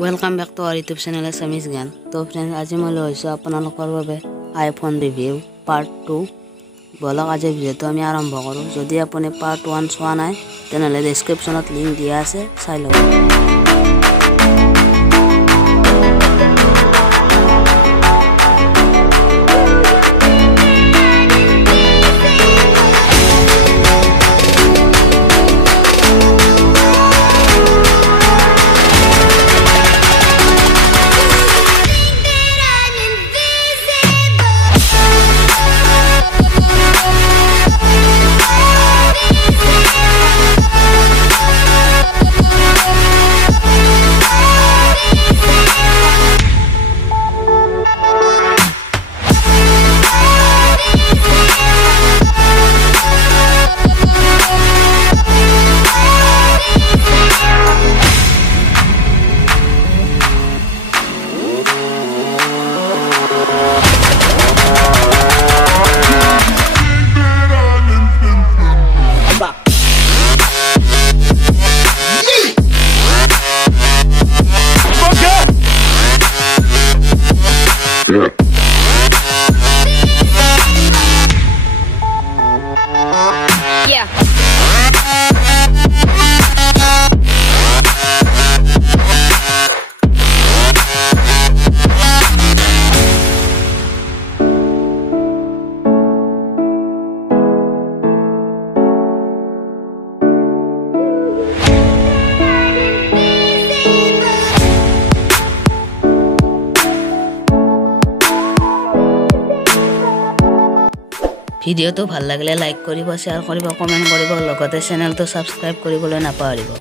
Welcome back to our YouTube channel Assamese Gan. So friends, আজি মই লৈছো আপোনালোকৰ বাবে iPhone review part 2. বলক আজি ভিডিওটো আমি আৰম্ভ কৰো। যদি আপুনি part 1 চোৱা নাই তেনেহলে ডেসক্ৰিপচনত লিংক দিয়া আছে, চাই লওক। ভিডিওটো ভাল লাগিলে লাইক কৰিব, শেয়াৰ কৰিব, কমেন্ট কৰিব, লগতে চেনেলটো সাবস্ক্ৰাইব কৰিবলৈ নাপাহৰিব।